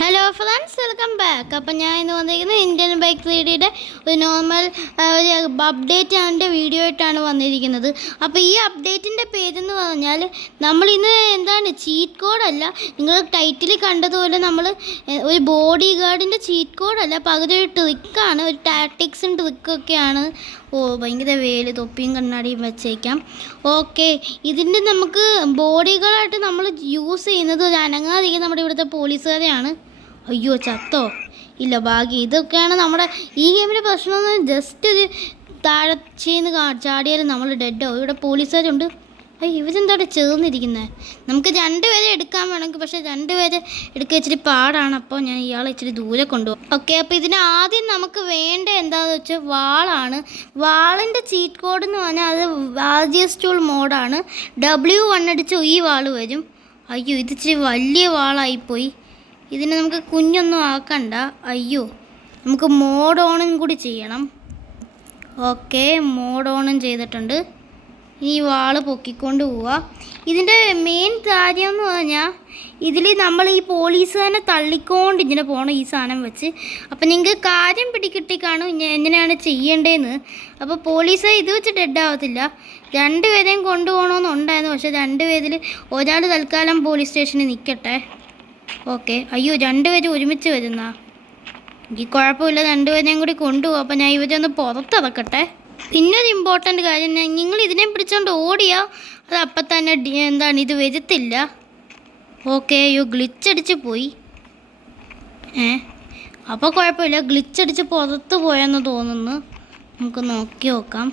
Hello friends, welcome back. അപ്പം ഞാൻ ഇന്ന് വന്നിരിക്കുന്നത് ഇന്ത്യൻ ബൈക്ക് 3Dയുടെ ഒരു നോർമൽ ഒരു അപ്ഡേറ്റ് ആൻ്റെ വീഡിയോ ആയിട്ടാണ് വന്നിരിക്കുന്നത്. അപ്പോൾ ഈ അപ്ഡേറ്റിൻ്റെ പേരെന്ന് പറഞ്ഞാൽ നമ്മളിന്ന് എന്താണ് ചീറ്റ് കോഡല്ല, നിങ്ങൾ ടൈറ്റിൽ കണ്ടതുപോലെ നമ്മൾ ഒരു ബോഡി ഗാർഡിൻ്റെ ചീറ്റ് കോഡല്ല, പകുതി ഒരു ട്രിക്കാണ്, ഒരു ടാക്ടിക്സും ട്രിക്കൊക്കെയാണ്. ഭയങ്കര വേല് തൊപ്പിയും കണ്ണാടിയും വെച്ചേക്കാം. ഓക്കെ, ഇതിൻ്റെ നമുക്ക് ബോഡി ഗാർഡായിട്ട് നമ്മൾ യൂസ് ചെയ്യുന്നത് ഒരു അനങ്ങാതിരിക്കുന്ന നമ്മുടെ ഇവിടുത്തെ പോലീസുകാരെയാണ്. അയ്യോ ചത്തോ? ഇല്ല, ഭാഗ്യം. ഇതൊക്കെയാണ് നമ്മുടെ ഈ ഗെയിമിൻ്റെ പ്രശ്നമെന്ന്. ജസ്റ്റ് ഒരു താഴച്ചേന്ന് ചാടിയാലും നമ്മൾ ഡെഡാവും. ഇവിടെ പോലീസുകാരുണ്ട്. അയ്യോ, ഇവരെന്താ ചേർന്നിരിക്കുന്നത്? നമുക്ക് രണ്ടുപേരെ എടുക്കാൻ വേണമെങ്കിൽ, പക്ഷേ രണ്ടുപേരെ എടുക്കാൻ ഇച്ചിരി പാടാണ്. അപ്പോൾ ഞാൻ ഇയാളെ ഇച്ചിരി ദൂരെ കൊണ്ടുപോകും. ഓക്കെ, അപ്പോൾ ഇതിന് ആദ്യം നമുക്ക് വേണ്ട എന്താണെന്ന് വെച്ചാൽ വാളാണ്. വാളിൻ്റെ ചീറ്റ് കോഡ് എന്ന് പറഞ്ഞാൽ അത് ആർജിയസ് ടൂൾ മോഡാണ്. W1 അടിച്ച് ഈ വാൾ വരും. അയ്യോ, ഇത് ഇച്ചിരി വലിയ വാളായിപ്പോയി. ഇതിനെ നമുക്ക് കുഞ്ഞൊന്നും ആക്കണ്ട. അയ്യോ, നമുക്ക് മോഡ് ഓണും കൂടി ചെയ്യണം. ഓക്കെ, മോഡ് ഓണും ചെയ്തിട്ടുണ്ട്. ഈ വാള് പൊക്കിക്കൊണ്ട് പോവുക. ഇതിൻ്റെ മെയിൻ കാര്യം എന്ന് പറഞ്ഞാൽ ഇതിൽ നമ്മൾ ഈ പോലീസുകാരനെ തള്ളിക്കൊണ്ട് ഇങ്ങനെ പോകണം ഈ സാധനം വെച്ച്. അപ്പം നിങ്ങൾക്ക് കാര്യം പിടികിട്ടിക്കാണും എങ്ങനെയാണ് ചെയ്യേണ്ടതെന്ന്. അപ്പോൾ പോലീസ് ഇത് വെച്ച് ഡെഡ് ആവത്തില്ല. രണ്ടുപേരെയും കൊണ്ടുപോകണമെന്നുണ്ടായിരുന്നു, പക്ഷേ രണ്ടുപേരിൽ ഒരാൾ തൽക്കാലം പോലീസ് സ്റ്റേഷനിൽ നിൽക്കട്ടെ. ഓക്കെ, അയ്യോ രണ്ടുപേരും ഒരുമിച്ച് വരുന്ന എനിക്ക് കുഴപ്പമില്ല, രണ്ടുപേരെയും കൂടി കൊണ്ടുപോകും. അപ്പം ഞാൻ ഇവരൊന്ന് പുറത്തിറക്കട്ടെ. പിന്നൊരു ഇമ്പോർട്ടൻ്റ് കാര്യം, നിങ്ങൾ ഇതിനെ പിടിച്ചുകൊണ്ട് ഓടിയാൽ അത് അപ്പം തന്നെ എന്താണ് ഇത് വരത്തില്ല. ഓക്കെ, അയ്യോ ഗ്ലിച്ചടിച്ച് പോയി. അപ്പോൾ കുഴപ്പമില്ല, ഗ്ലിച്ചടിച്ച് പുറത്ത് പോയെന്ന് തോന്നുന്നു. നമുക്ക് നോക്കി നോക്കാം.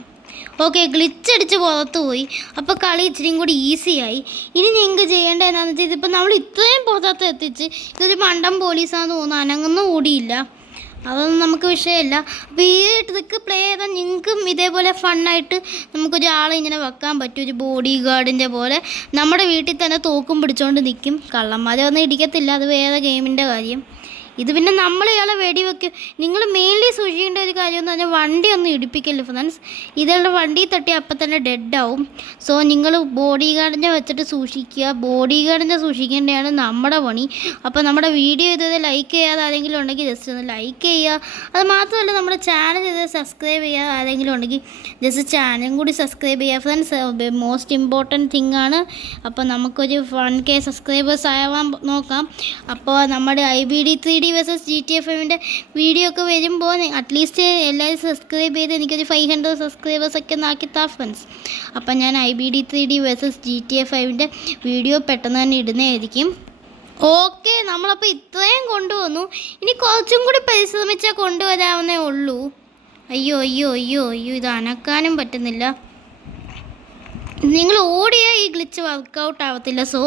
ഓക്കെ, ഗ്ലിച്ചടിച്ച് പുറത്ത് പോയി. അപ്പോൾ കളി ഇച്ചിരിയും കൂടി ഈസിയായി. ഇനി നിങ്ങൾക്ക് ചെയ്യേണ്ടത് എന്താണെന്ന് വെച്ചാൽ ഇതിപ്പോൾ നമ്മൾ ഇത്രയും പുറത്ത് എത്തിച്ച് ഇതൊരു മണ്ടൻ പോലീസാണെന്ന് തോന്നുന്നു, അനങ്ങുന്ന കൂടിയില്ല. അതൊന്നും നമുക്ക് വിഷയമല്ല. അപ്പോൾ ഈ ട്രിക്ക് പ്ലേ ചെയ്താൽ നിങ്ങൾക്കും ഇതേപോലെ ഫണ്ണായിട്ട് നമുക്കൊരാളെ ഇങ്ങനെ വെക്കാൻ പറ്റും. ഒരു ബോഡി ഗാർഡിൻ്റെ പോലെ നമ്മുടെ വീട്ടിൽ തന്നെ തോക്കും പിടിച്ചുകൊണ്ട് നിൽക്കും. കള്ളന്മാരെ ഒന്നും ഇടിക്കത്തില്ല, അത് വേറെ ഗെയിമിൻ്റെ കാര്യം. ഇത് പിന്നെ നമ്മൾ ഇയാളെ വെടിവെക്കും. നിങ്ങൾ മെയിൻലി സൂക്ഷിക്കേണ്ട ഒരു കാര്യം എന്ന് പറഞ്ഞാൽ വണ്ടി ഒന്നും ഇടിപ്പിക്കല്ലോ ഫ്രണ്ട്സ്. ഇതുള്ള വണ്ടി തട്ടി അപ്പം തന്നെ ഡെഡാവും. സോ നിങ്ങൾ ബോഡി ഗാർഡിനെ വെച്ചിട്ട് സൂക്ഷിക്കുക. ബോഡി ഗാർഡിനെ സൂക്ഷിക്കേണ്ടതാണ് നമ്മുടെ പണി. അപ്പോൾ നമ്മുടെ വീഡിയോ ഇതുവരെ ലൈക്ക് ചെയ്യാതെ ആരെങ്കിലും ഉണ്ടെങ്കിൽ ജസ്റ്റ് ഒന്ന് ലൈക്ക് ചെയ്യുക. അത് മാത്രമല്ല നമ്മുടെ ചാനൽ ഇത് സബ്സ്ക്രൈബ് ചെയ്യുക. ആരെങ്കിലും ഉണ്ടെങ്കിൽ ജസ്റ്റ് ചാനലും കൂടി സബ്സ്ക്രൈബ് ചെയ്യുക ഫ്രണ്ട്സ്. മോസ്റ്റ് ഇമ്പോർട്ടൻറ്റ് തിങ് ആണ്. അപ്പോൾ നമുക്കൊരു 1K സബ്സ്ക്രൈബേഴ്സ് ആവാൻ നോക്കാം. അപ്പോൾ നമ്മുടെ IBD 3D vs GTA 5ൻ്റെ വീഡിയോ ഒക്കെ വരുമ്പോൾ അറ്റ്ലീസ്റ്റ് എല്ലാവരും സബ്സ്ക്രൈബ് ചെയ്ത് എനിക്കൊരു 500 സബ്സ്ക്രൈബേഴ്സൊക്കെ ആക്കിത്താ ഫ്രണ്ട്സ്. അപ്പം ഞാൻ IBD 3D vs GTA 5ൻ്റെ വീഡിയോ പെട്ടെന്ന് തന്നെ ഇടുന്നതായിരിക്കും. ഓക്കെ, നമ്മളപ്പോൾ ഇത്രയും കൊണ്ടുവന്നു. ഇനി കുറച്ചും കൂടി പരിശ്രമിച്ചാൽ കൊണ്ടുവരാവുന്നേ ഉള്ളൂ. അയ്യോ അയ്യോ അയ്യോ അയ്യോ, ഇത് അനക്കാനും പറ്റുന്നില്ല. നിങ്ങൾ ഓടിയാൽ ഈ ഗ്ലിച്ച് വർക്കൗട്ട് ആവത്തില്ല. സോ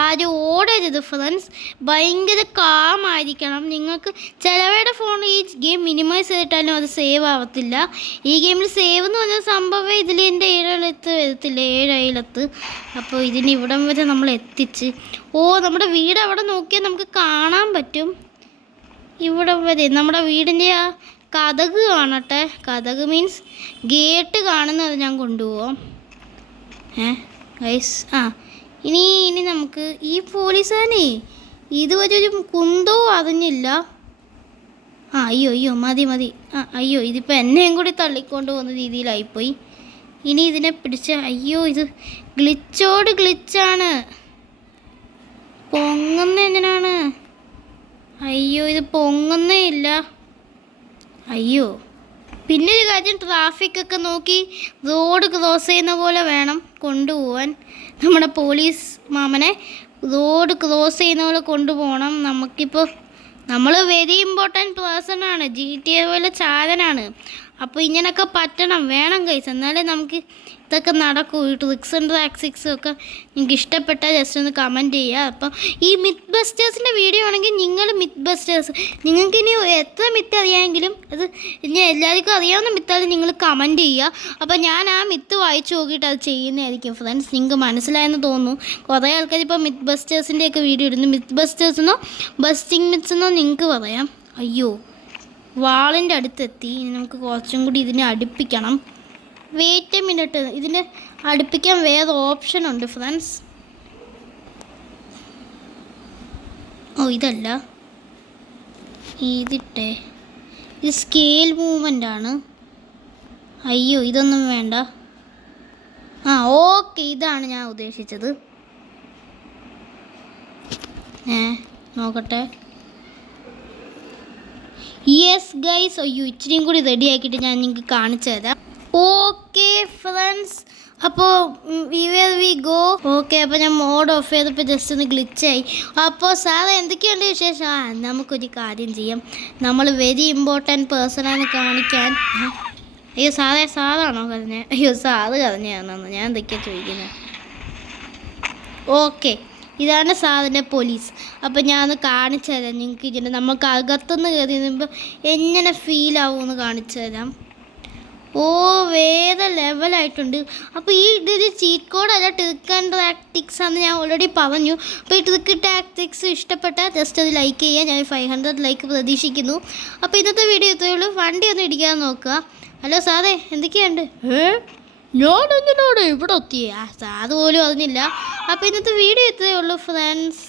ആരും ഓടരുത് ഫ്രണ്ട്സ്. ഭയങ്കര കാമായിരിക്കണം. നിങ്ങൾക്ക് ചിലവരുടെ ഫോണിൽ ഈ ഗെയിം മിനിമൈസ് ചെയ്തിട്ടാലും അത് സേവ് ആവത്തില്ല. ഈ ഗെയിമിൽ സേവ് എന്ന് പറഞ്ഞ സംഭവം ഇതിൽ എൻ്റെ 7 വരത്തില്ല, 7 അപ്പോൾ ഇതിന് ഇവിടം വരെ നമ്മൾ എത്തിച്ച്. നമ്മുടെ വീട് അവിടെ നോക്കിയാൽ നമുക്ക് കാണാൻ പറ്റും. ഇവിടെ വരെ നമ്മുടെ വീടിൻ്റെ ആ കതക് കാണട്ടെ. കതക് മീൻസ് ഗേറ്റ് കാണുന്നത് ഞാൻ കൊണ്ടുപോകാം. ഗൈസ്, ഇനി നമുക്ക് ഈ പോലീസുകാരനെ ഇതുവരെ ഒരു കുന്തോ അറിഞ്ഞില്ല. അയ്യോ അയ്യോ മതി. അയ്യോ, ഇതിപ്പോൾ എന്നെയും കൂടി തള്ളിക്കൊണ്ട് പോകുന്ന രീതിയിലായിപ്പോയി. ഇനി ഇതിനെ പിടിച്ച്, അയ്യോ ഇത് ഗ്ലിച്ചോട് ഗ്ലിച്ചാണ്. പൊങ്ങുന്ന എങ്ങനെയാണ്? അയ്യോ, ഇത് പൊങ്ങുന്നേ ഇല്ല. അയ്യോ, പിന്നെ ഒരു കാര്യം, ട്രാഫിക്കൊക്കെ നോക്കി റോഡ് ക്രോസ് ചെയ്യുന്ന പോലെ വേണം കൊണ്ടുപോകാൻ. നമ്മുടെ പോലീസ് മാമനെ റോഡ് ക്രോസ് ചെയ്യുന്ന പോലെ കൊണ്ടുപോകണം. നമുക്കിപ്പോൾ നമ്മൾ വെരി ഇമ്പോർട്ടൻറ്റ് പേഴ്സണാണ്, GTA പോലെ ചാരനാണ്. അപ്പോൾ ഇങ്ങനെയൊക്കെ പറ്റണം, വേണം ഗൈസ്, എന്നാലേ നമുക്ക് ഇതൊക്കെ നടക്കൂ. ഈ ട്രിക്സും ടാക്സിക്സും ഒക്കെ നിങ്ങൾക്ക് ഇഷ്ടപ്പെട്ടാൽ ജസ്റ്റ് ഒന്ന് കമൻറ്റ് ചെയ്യുക. അപ്പം ഈ മിത്ത് ബസ്റ്റേഴ്സിൻ്റെ വീഡിയോ ആണെങ്കിൽ നിങ്ങൾ മിത്ത് ബസ്റ്റേഴ്സ്, നിങ്ങൾക്ക് ഇനി എത്ര മിത്ത് അറിയാമെങ്കിലും അത് ഇനി എല്ലാവർക്കും അറിയാവുന്ന മിത്താലും നിങ്ങൾ കമൻറ്റ് ചെയ്യുക. അപ്പോൾ ഞാൻ ആ മിത്ത് വായിച്ചു നോക്കിയിട്ട് അത് ചെയ്യുന്നതായിരിക്കും ഫ്രണ്ട്സ്. നിങ്ങൾക്ക് മനസ്സിലായെന്ന് തോന്നുന്നു. കുറേ ആൾക്കാർ ഇപ്പോൾ മിത്ത് ബസ്റ്റേഴ്സിൻ്റെയൊക്കെ വീഡിയോ ഇടുന്നു. മിത്ത് ബസ്റ്റേഴ്സെന്നോ ബസ്റ്റിംഗ് മിത്സെന്നോ നിങ്ങൾക്ക് പറയാം. അയ്യോ, വാളിൻ്റെ അടുത്തെത്തി. ഇനി നമുക്ക് കുറച്ചും കൂടി ഇതിനെ അടുപ്പിക്കണം. വെയിറ്റ് മിനിറ്റ്, ഇതിന് അടുപ്പിക്കാൻ വേറെ ഓപ്ഷൻ ഉണ്ട് ഫ്രണ്ട്സ്. ഇതല്ല, ഇതിട്ടെ, ഇത് സ്കെയിൽ മൂവ്മെൻ്റ് ആണ്. അയ്യോ ഇതൊന്നും വേണ്ട. ഓക്കെ, ഇതാണ് ഞാൻ ഉദ്ദേശിച്ചത്. നോക്കട്ടെ. യെസ് ഗൈസ്, അയ്യോ ഇച്ചിരിയും കൂടി റെഡി ആക്കിയിട്ട് ഞാൻ നിങ്ങൾക്ക് കാണിച്ചു തരാം. ഓക്കെ ഫ്രണ്ട്സ്, അപ്പോൾ വി ഗോ. ഓക്കെ, അപ്പോൾ ഞാൻ മോഡ് ഓഫ് ചെയ്തപ്പോൾ ജസ്റ്റ് ഒന്ന് ഗ്ലിച്ചായി. അപ്പോൾ സാറ് എന്തൊക്കെയുണ്ട് വിശേഷം? നമുക്കൊരു കാര്യം ചെയ്യാം. നമ്മൾ വെരി ഇമ്പോർട്ടൻറ്റ് പേഴ്സണാന്ന് കാണിക്കാൻ. അയ്യോ സാറാണോ കരഞ്ഞത്? അയ്യോ സാറ് കരഞ്ഞാണെന്ന് ഞാൻ എന്തൊക്കെയാണ് ചോദിക്കുന്നത്. ഓക്കെ, ഇതാണ് സാറിൻ്റെ പോലീസ്. അപ്പോൾ ഞാനൊന്ന് കാണിച്ചു തരാം നിങ്ങൾക്ക്. ഇതിൻ്റെ നമുക്ക് അകത്തുനിന്ന് കയറി നിൽക്കുമ്പോൾ എങ്ങനെ ഫീലാവുമെന്ന് കാണിച്ചു തരാം. വേറെ ലെവലായിട്ടുണ്ട്. അപ്പോൾ ഇതൊരു ചീറ്റ് കോഡല്ല, ട്രിക്ക് ആൻഡ് ടാക്ടിക്സ് ആണെന്ന് ഞാൻ ഓൾറെഡി പറഞ്ഞു. അപ്പോൾ ഈ ട്രിക്ക് ടാക്ടിക്സ് ഇഷ്ടപ്പെട്ടാൽ ജസ്റ്റ് അത് ലൈക്ക് ചെയ്യുക. ഞാൻ 500 ലൈക്ക് പ്രതീക്ഷിക്കുന്നു. അപ്പോൾ ഇന്നത്തെ വീഡിയോ ഇത്രയേ ഉള്ളൂ. വണ്ടി ഒന്നും ഇടിക്കാതെ നോക്കുക. ഹലോ സാറേ, എന്തൊക്കെയുണ്ട്? ഞാൻ എന്തിനാണ് ഇവിടെ എത്തിയേ? സാറ് പോലും അറിഞ്ഞില്ല. അപ്പോൾ ഇന്നത്തെ വീഡിയോ ഇത്രയേ ഉള്ളൂ ഫ്രണ്ട്സ്.